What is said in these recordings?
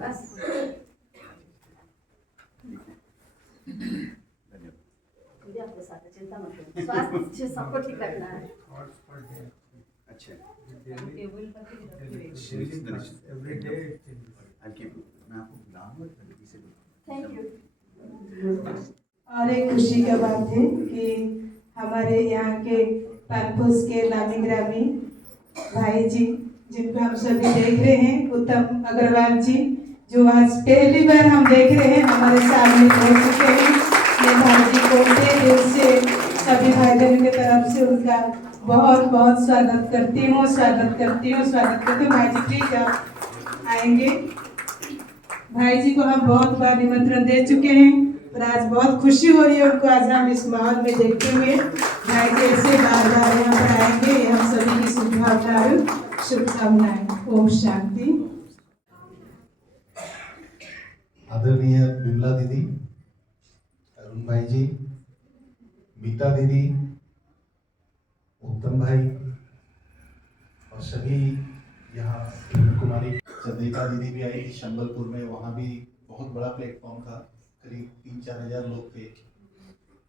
बस मुझे आपके साथ है, चिंता मत करो, स्वास्थ्य सबको ठीक रखना है। अच्छा टेबल पर भी रखिए। Thank you. और एक खुशी की बात है कि हमारे यहाँ के पानपुस के नामी ग्रामी भाई जी जिनको हम सभी देख रहे हैं, उत्तम अग्रवाल जी, जो आज पहली बार हम देख रहे हैं हमारे सामने हो चुके हैं। मैं भाई जी को दिल से सभी भाई बहनों की तरफ से उनका बहुत बहुत स्वागत करती हूँ। भाई जी प्लीज आप आएंगे। भाई जी को हम बहुत बार निमंत्रण दे चुके हैं और आज बहुत खुशी हो रही है उनको आज हम इस माहौल में देखते हुए। भाई जी ऐसे बार बार यहाँ पर आएंगे, हम सभी की शुभकामनाएं। ओम शांति। आदरणीय बिमला दीदी, अरुण भाई जी, मीता दीदी, उत्तम भाई और सभी यहाँ कुमारी चंद्रिका दीदी भी आई थी शंबलपुर में। वहाँ भी बहुत बड़ा प्लेटफॉर्म था, करीब 3-4 हजार लोग थे।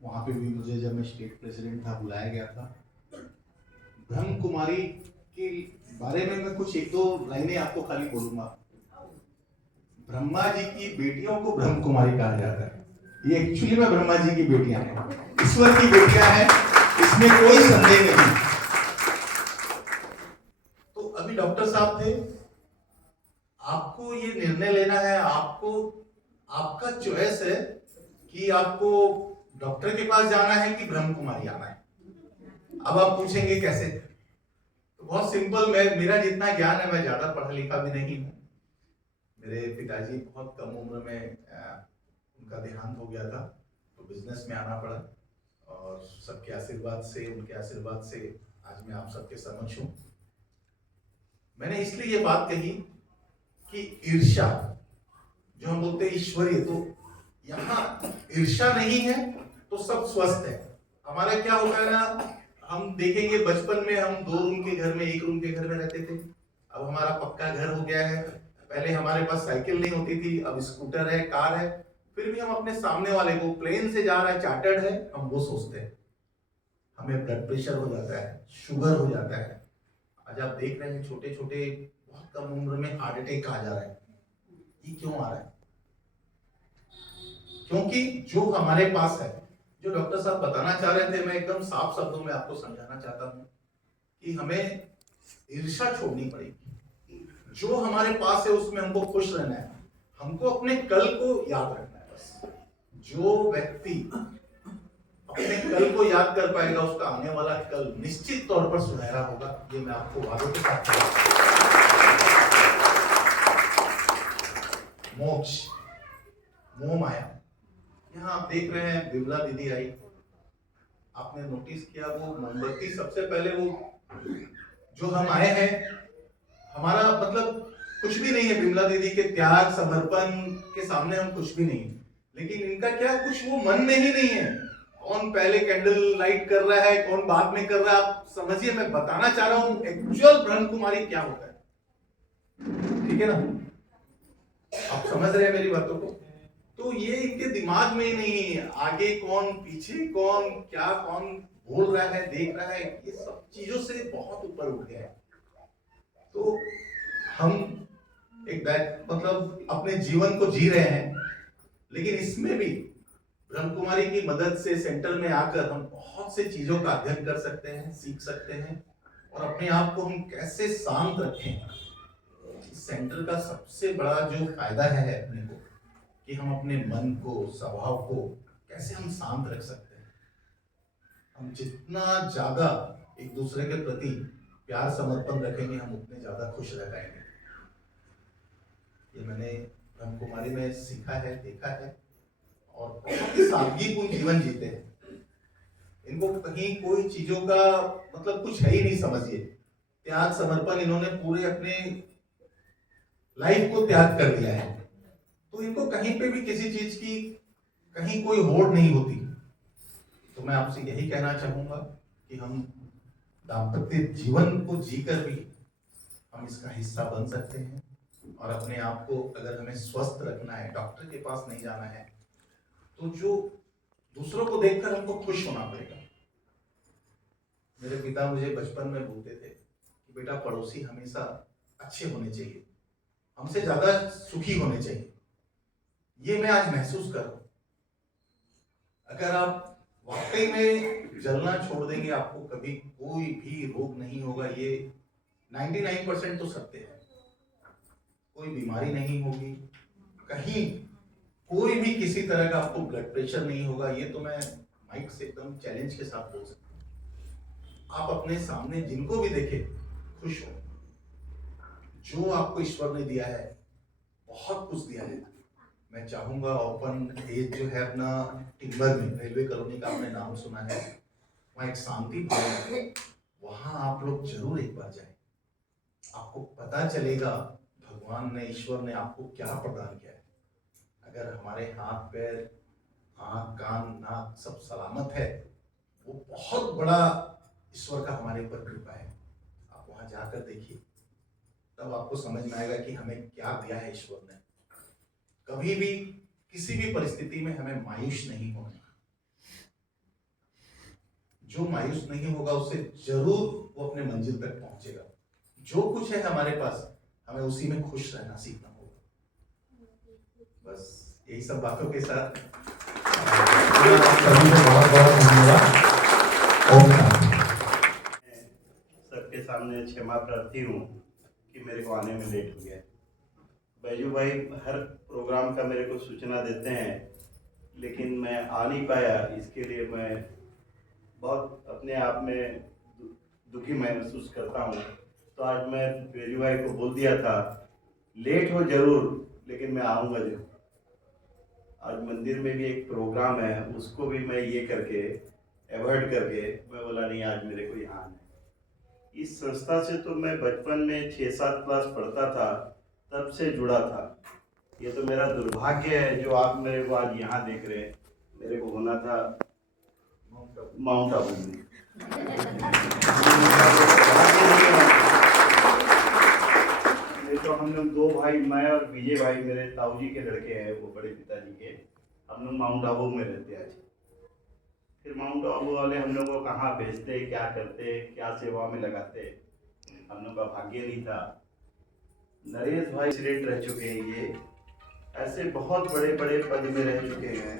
वहाँ पे भी मुझे जब मैं स्टेट प्रेसिडेंट था बुलाया गया था। ब्रह्म कुमारी के बारे में मैं कुछ 1-2 लाइनें आपको खाली बोलूंगा। ब्रह्मा जी की बेटियों को ब्रह्म कुमारी कहा जाता है। ये एक्चुअली में ब्रह्मा जी की बेटियां हैं, ईश्वर की बेटियां हैं, इसमें कोई संदेह नहीं। तो अभी डॉक्टर साहब थे, आपको ये निर्णय लेना है, आपको आपका चॉइस है कि आपको डॉक्टर के पास जाना है कि ब्रह्म कुमारी आना है। अब आप पूछेंगे कैसे, तो बहुत सिंपल, मेरा जितना ज्ञान है, मैं ज्यादा पढ़ा लिखा भी नहीं हूँ। मेरे पिताजी बहुत कम उम्र में उनका देहांत हो गया था, तो बिजनेस में आना पड़ा और सबके आशीर्वाद से, उनके आशीर्वाद से आज मैं आप सबके समक्ष हूँ। मैंने इसलिए ये बात कही कि ईर्ष्या जो हम बोलते हैं ईश्वरीय, तो यहाँ ईर्ष्या नहीं है तो सब स्वस्थ है। हमारा क्या होता है ना, हम देखेंगे बचपन में हम 2 रूम के घर में, 1 रूम के घर में रहते थे। अब हमारा पक्का घर हो गया है। पहले हमारे पास साइकिल नहीं होती थी, अब स्कूटर है, कार है। फिर भी हम अपने सामने वाले को, प्लेन से जा रहा है, चार्टर्ड है, हम वो सोचते हैं। हमें ब्लड प्रेशर हो जाता है, शुगर हो जाता है। आज आप देख रहे हैं छोटे छोटे बहुत कम उम्र में हार्ट अटैक आ जा रहा है। ये क्यों आ रहा है? क्योंकि जो हमारे पास है, जो डॉक्टर साहब बताना चाह रहे थे, मैं एकदम साफ शब्दों में आपको समझाना चाहता हूँ कि हमें ईर्ष्या छोड़नी पड़ेगी। जो हमारे पास है उसमें हमको खुश रहना है, हमको अपने कल को याद रखना है। बस जो व्यक्ति अपने कल को याद कर पाएगा, उसका आने वाला कल निश्चित तौर पर सुनहरा होगा। ये मैं आपको वादों के साथ मोक्ष, मोह माया, यहाँ आप देख रहे हैं बिमला दीदी आई, आपने नोटिस किया वो मोमबत्ती सबसे पहले, वो जो हम आए हैं, हमारा मतलब कुछ भी नहीं है। बिमला दीदी के त्याग समर्पण के सामने हम कुछ भी नहीं, लेकिन इनका क्या कुछ वो मन में ही नहीं है। कौन पहले कैंडल लाइट कर रहा है, कौन बाद में कर रहा है, आप समझिए। मैं बताना चाह रहा हूं एक्चुअल ब्रह्म कुमारी क्या होता है, ठीक है ना? आप समझ रहे हैं मेरी बातों को? तो ये इनके दिमाग में ही नहीं है, आगे कौन, पीछे कौन, क्या कौन बोल रहा है, देख रहा है, ये सब चीजों से बहुत ऊपर उठ गया है। तो हम एक मतलब अपने जीवन को जी रहे हैं, लेकिन इसमें भी ब्रह्म कुमारी की मदद से सेंटर में आकर हम बहुत से चीजों का अध्ययन कर सकते हैं, सीख सकते हैं, और अपने आप को हम कैसे शांत रखें। इस सेंटर का सबसे बड़ा जो फायदा है अपने को, कि हम अपने मन को, स्वभाव को कैसे हम शांत रख सकते हैं। हम जितना ज्यादा एक दूसरे के प्रति प्यार समर्पण रखेंगे, हम उतने ज्यादा खुश रह पाएंगे। ये मैंने ब्रह्म कुमारी में सीखा है, देखा है, और बहुत ही सादगीपूर्ण जीवन जीते हैं। इनको कहीं कोई चीजों का मतलब कुछ है ही नहीं, समझिए। त्याग समर्पण, इन्होंने पूरे अपने लाइफ को त्याग कर दिया है, तो इनको कहीं पे भी किसी चीज की कहीं कोई होड़ नहीं होती। तो मैं आपसे यही कहना चाहूंगा कि हम दाम्पत्य जीवन को जीकर भी हम इसका हिस्सा बन सकते हैं, और अपने आप को अगर हमें स्वस्थ रखना है, डॉक्टर के पास नहीं जाना है, तो जो दूसरों को देखकर हमको खुश होना पड़ेगा। मेरे पिता मुझे बचपन में बोलते थे कि बेटा पड़ोसी हमेशा अच्छे होने चाहिए, हमसे ज्यादा सुखी होने चाहिए। ये मैं आज महसूस कर रहा हूं। अगर आप वाकई में जलना छोड़ देंगे, आपको कभी कोई भी रोग नहीं होगा। ये 99% तो सत्य है। कोई बीमारी नहीं होगी, कहीं कोई भी किसी तरह का आपको ब्लड प्रेशर नहीं होगा। ये तो मैं माइक से एकदम चैलेंज के साथ बोल सकता हूं। आप अपने सामने जिनको भी देखे खुश हो। जो आपको ईश्वर ने दिया है, बहुत कुछ दिया है। मैं चाहूंगा ओपन एज जो है अपना टिम्बर में, रेलवे कॉलोनी का आपने नाम सुना है, वहाँ एक शांति भवन है, वहाँ आप लोग जरूर एक बार जाएं। आपको पता चलेगा भगवान ने, ईश्वर ने आपको क्या प्रदान किया है। अगर हमारे हाथ पैर, आँख कान नाक सब सलामत है, वो बहुत बड़ा ईश्वर का हमारे ऊपर कृपा है। आप वहाँ जाकर देखिए, तब आपको समझ में आएगा कि हमें क्या दिया है ईश्वर ने। कभी भी किसी भी परिस्थिति में हमें मायूस नहीं होना। जो मायूस नहीं होगा उससे जरूर वो अपने मंजिल तक पहुंचेगा। जो कुछ है हमारे पास, हमें उसी में खुश रहना सीखना होगा। बस यही सब बातों के साथ सभी को बहुत बहुत धन्यवाद। ओम शांति। सबके सामने क्षमा प्रार्थी हूँ कि मेरे को आने में लेट हो गया। बैजू भाई हर प्रोग्राम का मेरे को सूचना देते हैं, लेकिन मैं आ नहीं पाया। इसके लिए मैं बहुत अपने आप में दुखी महसूस करता हूँ। तो आज मैं बैजू भाई को बोल दिया था, लेट हो जरूर, लेकिन मैं आऊँगा जरूर। आज मंदिर में भी एक प्रोग्राम है, उसको भी मैं ये करके अवॉइड करके मैं बोला नहीं, आज मेरे को यहाँ आना है। इस संस्था से तो मैं बचपन में 6-7 क्लास पढ़ता था, तब से जुड़ा था। ये तो मेरा दुर्भाग्य है जो आप मेरे को आज यहाँ देख रहे हैं। मेरे को होना था माउंट आबू में। ये तो हम लोग 2 भाई, मैं और विजय भाई, मेरे ताऊ जी के लड़के हैं, वो बड़े पिताजी के, हम लोग माउंट आबू में रहते हैं। आज फिर माउंट आबू वाले हम लोग को कहाँ भेजते, क्या करते, क्या सेवा में लगाते, हम लोग का भाग्य नहीं था। नरेश भाई एक्सीडेंट रह चुके हैं, ये ऐसे बहुत बड़े बड़े पद में रह चुके हैं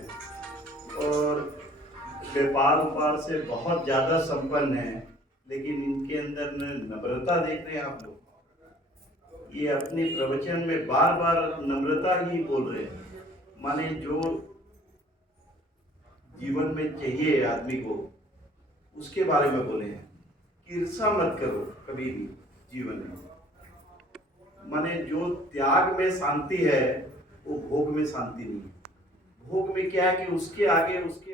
और व्यापार से बहुत ज़्यादा संपन्न है, लेकिन इनके अंदर नम्रता देख रहे हैं आप लोग। ये अपने प्रवचन में बार बार नम्रता ही बोल रहे हैं। माने जो जीवन में चाहिए आदमी को, उसके बारे में बोले हैं। ईर्ष्या मत करो कभी भी जीवन में। माने जो त्याग में शांति है, वो भोग में शांति नहीं है। भोग में क्या है कि उसके आगे उसके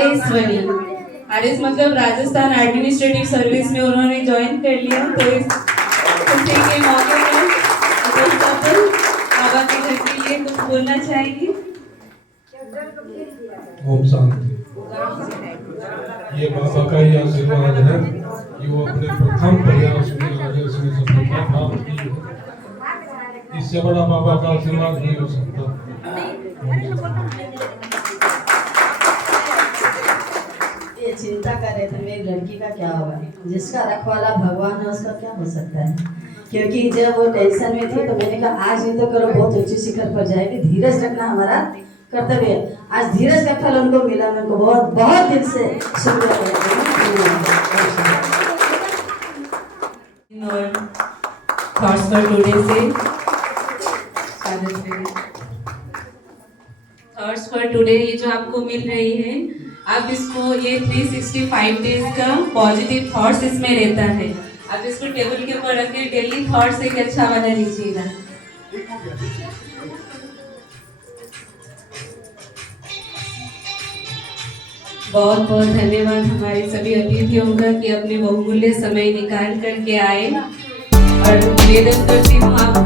RS मतलब राजस्थान एडमिनिस्ट्रेटिव सर्विस में उन्होंने ज्वाइन कर लिया। तो इस खुशी के मौके पर बाबा के घर के लिए कुछ बोलना चाहेंगे? ओम शांति। ये बाबा का ही आशीर्वाद है कि वो अपने प्रथम प्रयास में आज इसमें सफलता प्राप्त की है। इससे बड़ा बाबा का आशीर्वाद नहीं हो सकता। ये चिंता कर रहे थे मेरी लड़की का क्या होगा, जिसका रखवाला भगवान है उसका क्या हो सकता है। क्योंकि जब वो टेंशन में थी तो मैंने कहा आज नहीं तो करो बहुत ऊंची शिखर पर जाएगी, धीरज रखना हमारा कर्तव्य है। आज धीरज का फल उनको मिला, मैं उनको बहुत बहुत दिल से शुक्रिया। और थॉट्स फॉर टुडे से थॉट्स फॉर टुडे ये जो आपको मिल रही है, आप इसको ये 365 डेज का पॉजिटिव थॉट्स इसमें रहता है। आप इसको टेबल के ऊपर रख के डेली थॉट्स एक अच्छा बना लीजिएगा। बहुत बहुत धन्यवाद हमारे सभी अतिथियों का कि अपने बहुमूल्य समय निकाल करके आए। और निवेदन करती हूँ आप